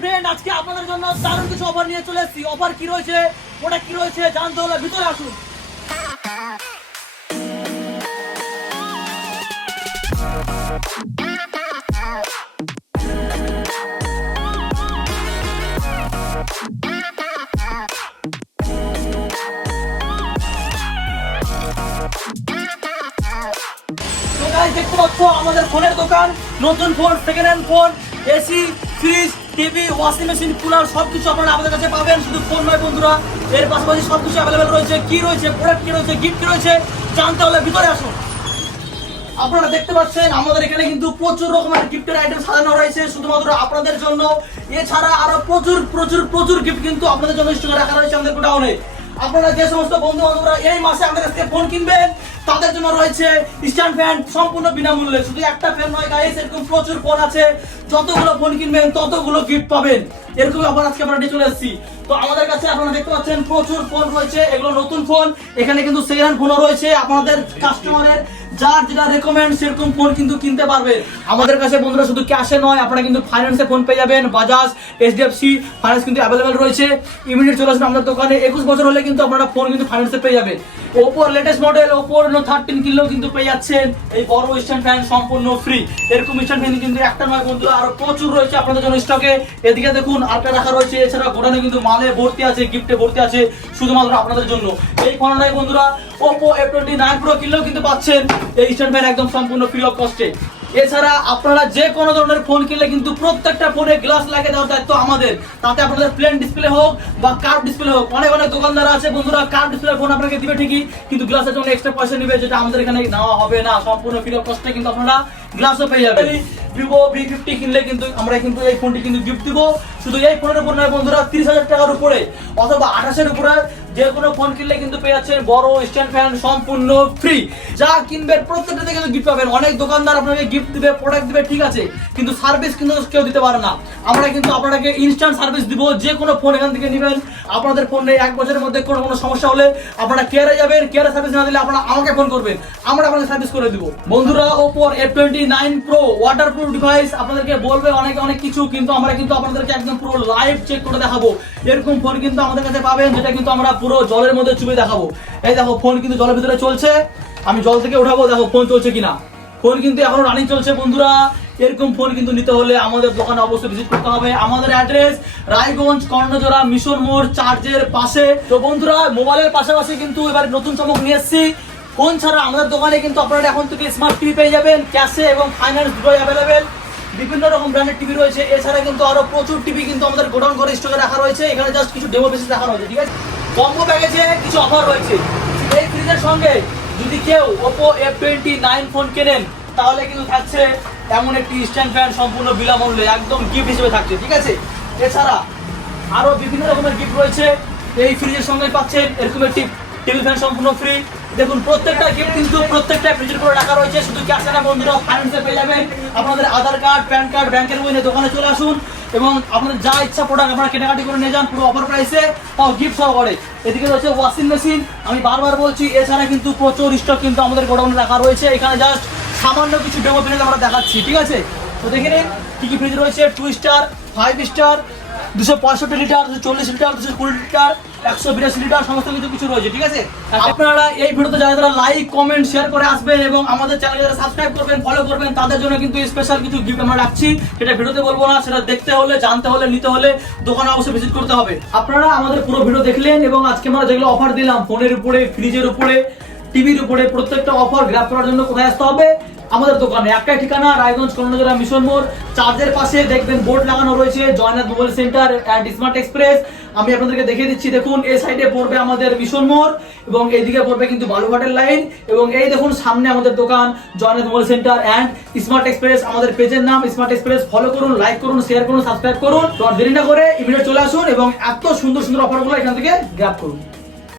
Friend, আজকে আপনাদের জন্য দারুণ কিছু অফার নিয়ে চলে এসেছি। অফার কি রয়েছে, ওটা কি রয়েছে জানতে হলে ভিতরে আসুন। দেখতে পাচ্ছ আমাদের ফোনের দোকান। নতুন phone, second hand phone, AC, fridge, TV, washing machine, cooler সবকিছু আপনারা আমাদের কাছে পাবেন। শুধু ফোন নয় বন্ধুরা, এর পাশাপাশি সবকিছু অ্যাভেলেবেল রয়েছে। কি রয়েছে, প্রোডাক্ট কি রয়েছে, গিফট কি রয়েছে জানতে হলে ভিতরে আসুন। আপনারা দেখতে পাচ্ছেন আমাদের এখানে কিন্তু প্রচুর রকমের গিফটের আইটেম সাজানো রয়েছে শুধুমাত্র আপনাদের জন্য। এছাড়া আরো প্রচুর প্রচুর প্রচুর গিফট কিন্তু আপনাদের জন্য স্টকে রাখা রয়েছে আমাদের গোডাউনে। আপনারা যে সমস্ত বন্ধু বান্ধবরা এই মাসে আমাদের কাছ থেকে ফোন কিনবেন তাদের জন্য রয়েছে স্ট্যান্ড ফ্যান সম্পূর্ণ বিনামূল্যে। শুধু একটা ফ্যান নয় গাইস, এরকম প্রচুর ফোন আছে। যতগুলো ফোন কিনবেন ততগুলো গিফট পাবেন। এরকম আবার আজকে আমরা নিয়ে চলে এসেছি। তো আমাদের কাছে আপনারা দেখতে পাচ্ছেন প্রচুর ফোন রয়েছে, এগুলো নতুন ফোন। এখানে কিন্তু সেকেন্ড হ্যান্ড ফোনও রয়েছে। আপনাদের কাস্টমারের যার যেটা রেকমেন্ড সেরকম ফোন কিন্তু কিনতে পারবেন আমাদের কাছে বন্ধুরা। শুধু ক্যাশে নয়, আপনারা কিন্তু ফাইন্যান্সে ফোন পেয়ে যাবেন। বাজাজ, এইচডিএফসি ফাইন্যান্স কিন্তু অ্যাভেলেবেল রয়েছে। ইমিডিয়েট চলে আসুন আমাদের দোকানে। 21 বছর হলে কিন্তু আপনারা ফোন কিন্তু ফাইন্যান্সে পেয়ে যাবেন। ওপোর লেটেস্ট মডেল ওপো রেনো 13 কিনলেও কিন্তু পেয়ে যাচ্ছেন এই বড় স্ট্যান্ড ফ্যান সম্পূর্ণ ফ্রি। এরকম স্ট্যান্ড ফ্যান কিন্তু একটা নয় বন্ধুরা, আরো প্রচুর রয়েছে আপনাদের জন্য স্টকে। এদিকে দেখুন আরেকটা রাখা রয়েছে। এছাড়া গোডাউনে কিন্তু মালে ভর্তি আছে, গিফটে ভর্তি আছে শুধুমাত্র আপনাদের জন্য। এই ফোন নয় বন্ধুরা, ওপো F29 Pro কিনলেও কিন্তু পাচ্ছেন এই স্ট্যান্ড ফ্যান একদম সম্পূর্ণ ফ্রি অফ কস্টে। এছাড়া আপনারা যে কোনো ধরনের ফোন কিনলে কিন্তু প্রত্যেকটা ফোনে গ্লাস লাগিয়ে দেওয়ার দায়িত্ব আমাদের। তাতে আপনাদের প্লেন ডিসপ্লে হোক বা কার্ভ ডিসপ্লে হোক, অনেক অনেক দোকানদার আছে বন্ধুরা কার্ভ ডিসপ্লে ফোন আপনাকে দিবে ঠিকই, কিন্তু গ্লাসের জন্য এক্সট্রা পয়সা নেবে, যেটা আমাদের এখানে নেওয়া হবে না। সম্পূর্ণ ফ্রি অফ কস্টে কিন্তু আপনারা গ্লাসও পেয়ে যাবেন। ভিভো V50 কিনলে কিন্তু আমরা কিন্তু এই ফোনটি কিন্তু গিফট দিব। শুধু এই ফোনের উপর নয় বন্ধুরা, 30,000 টাকার উপরে অথবা 28,000 উপরে যে কোনো ফোন কিনলে কিন্তু পেয়ে যাচ্ছেন বড় স্ট্যান্ড ফ্যান সম্পূর্ণ ফ্রি। যা কিনবেন প্রত্যেকটাতে কিন্তু গিফট পাবেন। অনেক দোকানদার আপনাকে গিফট দিবে, প্রোডাক্ট দিবে, ঠিক আছে, কিন্তু সার্ভিস কিন্তু কেউ দিতে পারে না। আমরা কিন্তু আপনাকে ইনস্ট্যান্ট সার্ভিস দিব। যে কোনো ফোন এখান থেকে নেবেন, আপনাদের ফোনে 1 বছরের মধ্যে কোনো সমস্যা হলে আপনারা কেয়ারে যাবেন। কেয়ারে সার্ভিস না দিলে আপনারা আমাকে ফোন করবেন, আমরা আপনাকে সার্ভিস করে দিব। বন্ধুরা ওপোর F29 Pro ওয়াটারপ্রুফ ডিভাইস আপনাদেরকে বলবে অনেক কিছু, কিন্তু আমরা কিন্তু আপনাদেরকে একদম পুরো লাইভ চেক করে দেখাবো। এরকম ফোন কিন্তু আমাদের কাছে পাবেন যেটা কিন্তু আমরা পুরো জলের মধ্যে চুবে দেখাবো। এই দেখো ফোন কিন্তু জলের ভিতরে চলছে, আমি জল থেকে উঠাবো, দেখো ফোন চলছে কিনা। ফোন কিন্তু এখনো রানিং চলছে বন্ধুরা। এরকম ফোন কিন্তু নিতে হলে আমাদের দোকানে অবশ্যই ভিজিট করতে হবে। আমাদের অ্যাড্রেস রায়গঞ্জ কর্ণজোড়া মিশন মোড় চার্জের পাশে। তো বন্ধুরা মোবাইলের পাশাপাশি কিন্তু এবার নতুন চমক নিয়ে এসেছি। ফোন ছাড়া আমাদের দোকানে কিন্তু আপনারা এখন থেকে স্মার্ট টিভি পেয়ে যাবেন, ক্যাশে এবং ফাইন্যান্স দুটোই অ্যাভেলেবেল। বিভিন্ন রকম ব্র্যান্ডের টিভি রয়েছে। এছাড়া কিন্তু আরো প্রচুর টিভি কিন্তু আমাদের গোডাউন করে স্টকে রাখা রয়েছে। এখানে জাস্ট কিছু ডেমো বেসিস রাখা রয়েছে, ঠিক আছে। কম্বো প্যাকেজে কিছু অফার রয়েছে। এই ফ্রিজের সঙ্গে যদি কেউ ওপো F29 ফোন কেনেন তাহলে কিন্তু থাকছে এমন একটি স্ট্যান্ড ফ্যান সম্পূর্ণ বিনামূল্যে, একদম গিফট হিসেবে থাকছে, ঠিক আছে। এছাড়া আরো বিভিন্ন রকমের গিফট রয়েছে। এই ফ্রিজের সঙ্গে পাচ্ছেন এরকম একটি টেবিল ফ্যান সম্পূর্ণ ফ্রি। দেখুন প্রত্যেকটা গিফট কিন্তু প্রত্যেকটা ফ্রিজের করে রাখা রয়েছে। শুধু ক্যাশে না বন্ধুরা, ফাইন্যান্সে পেয়ে যাবেন। আপনাদের আধার কার্ড, প্যান কার্ড, ব্যাংকের বই নিয়ে দোকানে চলে আসুন এবং আপনাদের যা ইচ্ছা প্রোডাক্ট আপনারা কেনাকাটি করে নিয়ে যান পুরো অফার প্রাইসে, তাও গিফট সহকারে। এদিকে রয়েছে ওয়াশিং মেশিন, আমি বারবার বলছি। এছাড়া কিন্তু প্রচুর স্টক কিন্তু আমাদের গোডাউনে রাখা রয়েছে। এখানে জাস্ট সামান্য কিছু ডেমো ফ্রিজ আমরা দেখাচ্ছি, ঠিক আছে। তো দেখে নিন কি কি ফ্রিজ রয়েছে। 2 star, 5 star, 265 litre, 240 litre, 220 litre, 182 litre, সমস্ত কিছু রয়েছে, ঠিক আছে। আপনারা এই ভিডিওতে যারা লাইক কমেন্ট শেয়ার করে আসবেন এবং আমাদের চ্যানেলে যারা সাবস্ক্রাইব করবেন, ফলো করবেন, তাদের জন্য কিন্তু স্পেশাল কিছু গিফট আমরা রাখছি। সেটা ভিডিওতে বলবো না, সেটা দেখতে হলে, জানতে হলে, নিতে হলে দোকানে অবশ্যই ভিজিট করতে হবে। আপনারা আমাদের পুরো ভিডিও দেখলেন এবং আজকে আমরা যেগুলো অফার দিলাম ফোনের উপরে, ফ্রিজের উপরে, টিভির উপরে, প্রত্যেকটা অফার গ্র্যাব করার জন্য কোথায় আসতে হবে? আমাদের দোকানে। একটাই ঠিকানা, রায়গঞ্জ কর্ণজোড়া মিশন মোড় চার্জের পাশে দেখবেন বোর্ড লাগানো রয়েছে Joynath mobile centre and smart express. আমি আপনাদেরকে দেখিয়ে দিচ্ছি। দেখুন এই সাইডে পড়বে আমাদের মিশন মোড় এবং এইদিকে পড়বে কিন্তু বালুঘাটের লাইন। এবং এই দেখুন সামনে আমাদের দোকান Joynath mobile centre and smart express. আমাদের পেজের নাম স্মার্ট এক্সপ্রেস। ফলো করুন, লাইক করুন, শেয়ার করুন, সাবস্ক্রাইব করুন। তো আর দেরি না করে ইমিডিয়েট চলে আসুন এবং এত সুন্দর সুন্দর অফারগুলো এখান থেকে গ্র্যাব করুন।